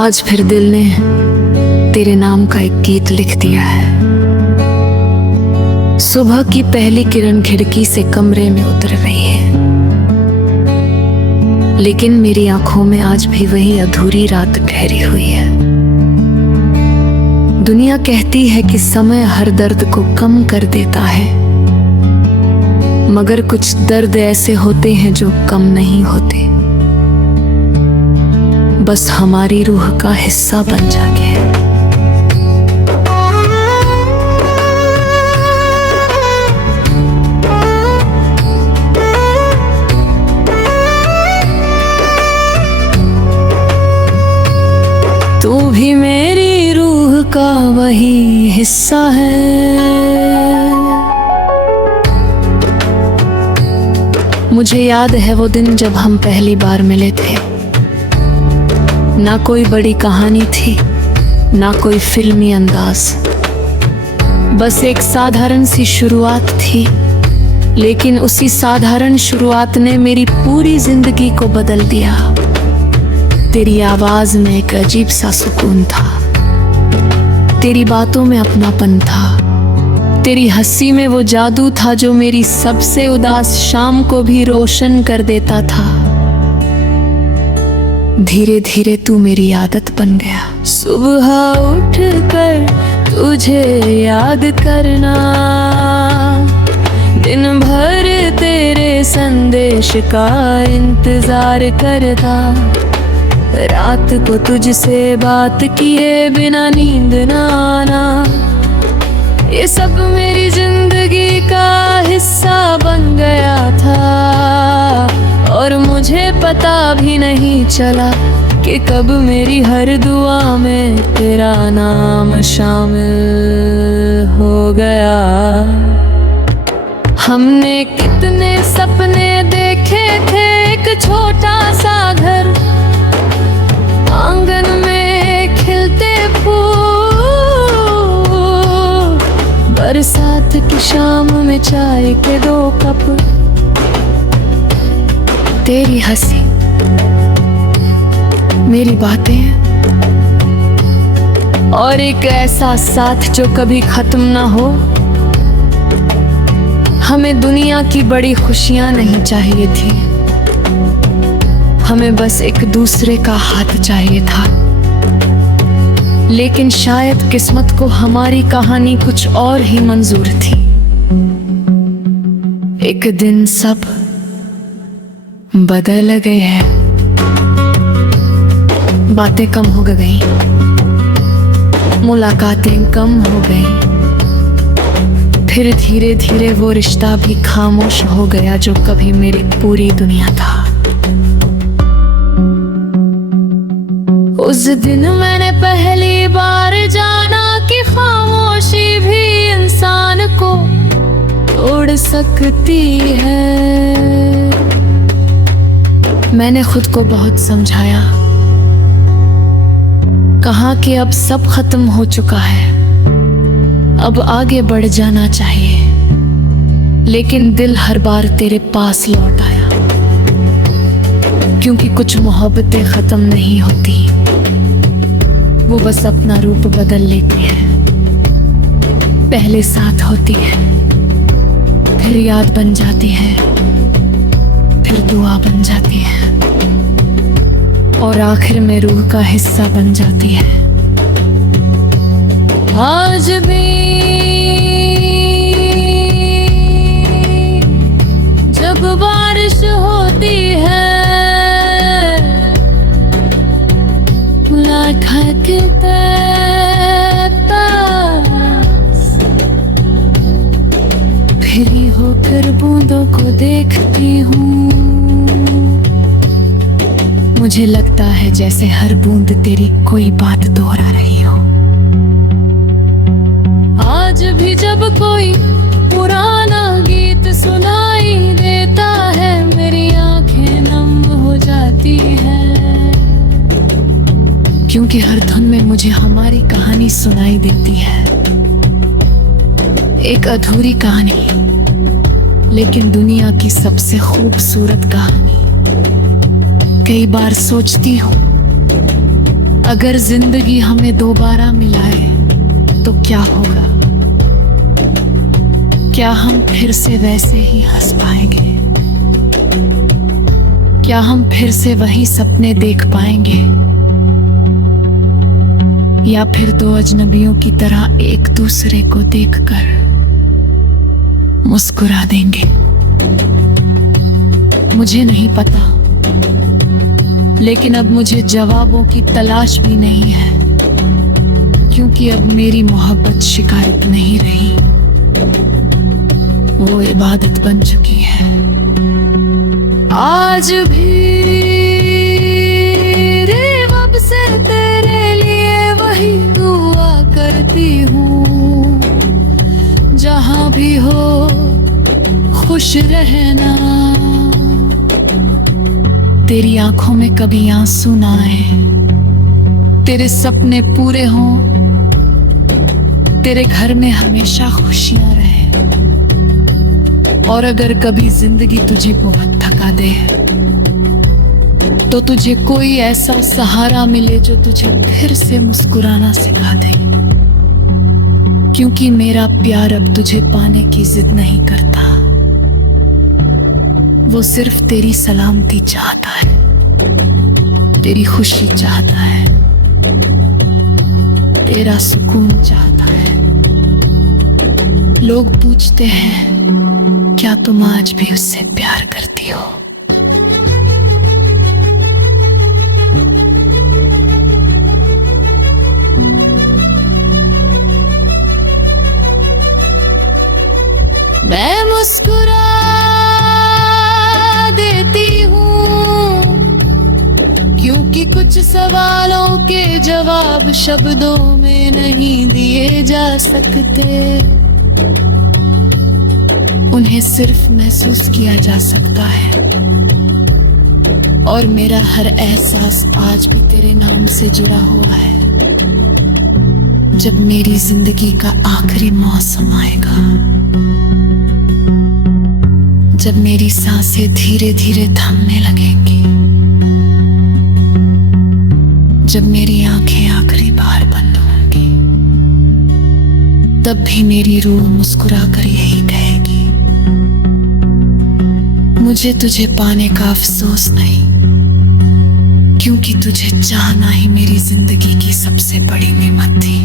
आज फिर दिल ने तेरे नाम का एक गीत लिख दिया है। सुबह की पहली किरण खिड़की से कमरे में उतर रही है, लेकिन मेरी आंखों में आज भी वही अधूरी रात ठहरी हुई है। दुनिया कहती है कि समय हर दर्द को कम कर देता है, मगर कुछ दर्द ऐसे होते हैं जो कम नहीं होते, बस हमारी रूह का हिस्सा बन जाते हैं। तू भी मेरी रूह का वही हिस्सा है। मुझे याद है वो दिन जब हम पहली बार मिले थे। ना कोई बड़ी कहानी थी, ना कोई फिल्मी अंदाज, बस एक साधारण सी शुरुआत थी। लेकिन उसी साधारण शुरुआत ने मेरी पूरी जिंदगी को बदल दिया। तेरी आवाज में एक अजीब सा सुकून था, तेरी बातों में अपनापन था, तेरी हंसी में वो जादू था जो मेरी सबसे उदास शाम को भी रोशन कर देता था। धीरे धीरे तू मेरी आदत बन गया। सुबह उठकर तुझे याद करना, दिन भर तेरे संदेश का इंतजार करना, रात को तुझसे बात किए बिना नींद ना आना, ये सब मेरी जिंदगी का हिस्सा बन गया था। और मुझे पता भी नहीं चला कि कब मेरी हर दुआ में तेरा नाम शामिल हो गया। हमने कितने सपने देखे थे, एक छोटा सा घर, आंगन में खिलते फूल, बरसात की शाम में चाय के 2 कप, तेरी हंसी, मेरी बातें, और एक ऐसा साथ जो कभी खत्म ना हो। हमें दुनिया की बड़ी खुशियां नहीं चाहिए थी, हमें बस एक दूसरे का हाथ चाहिए था। लेकिन शायद किस्मत को हमारी कहानी कुछ और ही मंजूर थी। एक दिन सब बदल गए हैं, बातें कम हो गई, मुलाकातें कम हो गई, फिर धीरे धीरे वो रिश्ता भी खामोश हो गया जो कभी मेरी पूरी दुनिया था। उस दिन मैंने पहली बार जाना कि खामोशी भी इंसान को तोड़ सकती है। मैंने खुद को बहुत समझाया, कहा कि अब सब खत्म हो चुका है, अब आगे बढ़ जाना चाहिए। लेकिन दिल हर बार तेरे पास लौट आया, क्योंकि कुछ मोहब्बतें खत्म नहीं होती, वो बस अपना रूप बदल लेती है। पहले साथ होती है, फिर याद बन जाती है, फिर दुआ बन जाती है, और आखिर में रूह का हिस्सा बन जाती है। आज भी जब बारिश होती है, मुलाकात के फिरी होकर बूंदों को देखती हूँ। मुझे लगता है जैसे हर बूंद तेरी कोई बात दोहरा रही हो। आज भी जब कोई पुराना गीत सुनाई देता है, मेरी आंखें नम हो जाती हैं, क्योंकि हर धुन में मुझे हमारी कहानी सुनाई देती है। एक अधूरी कहानी, लेकिन दुनिया की सबसे खूबसूरत कहानी। कई बार सोचती हूँ अगर जिंदगी हमें दोबारा मिलाए तो क्या होगा? क्या हम फिर से वैसे ही हंस पाएंगे? क्या हम फिर से वही सपने देख पाएंगे? या फिर दो अजनबियों की तरह एक दूसरे को देखकर मुस्कुरा देंगे? मुझे नहीं पता, लेकिन अब मुझे जवाबों की तलाश भी नहीं है, क्योंकि अब मेरी मोहब्बत शिकायत नहीं रही, वो इबादत बन चुकी है। आज भी रब से तेरे लिए वही दुआ करती हूँ, जहां भी हो खुश रहना, तेरी आंखों में कभी आंसू ना आए, तेरे सपने पूरे हों, तेरे घर में हमेशा खुशियां रहे। और अगर कभी जिंदगी तुझे बहुत थका दे तो तुझे कोई ऐसा सहारा मिले जो तुझे फिर से मुस्कुराना सिखा दे, क्योंकि मेरा प्यार अब तुझे पाने की जिद नहीं करता, वो सिर्फ तेरी सलामती चाहता है, तेरी खुशी चाहता है, तेरा सुकून चाहता है। लोग पूछते हैं, क्या तुम आज भी उससे प्यार करती हो? मैं मुस्कुरा देती हूँ, क्योंकि कुछ सवालों के जवाब शब्दों में नहीं दिए जा सकते, उन्हें सिर्फ महसूस किया जा सकता है। और मेरा हर एहसास आज भी तेरे नाम से जुड़ा हुआ है। जब मेरी जिंदगी का आखिरी मौसम आएगा, जब मेरी सांसें धीरे धीरे थमने लगेंगी, जब मेरी आंखें आखिरी बार बंद होंगी, तब भी मेरी रूह मुस्कुरा कर यही कहेगी, मुझे तुझे पाने का अफसोस नहीं, क्योंकि तुझे चाहना ही मेरी जिंदगी की सबसे बड़ी नेमत थी।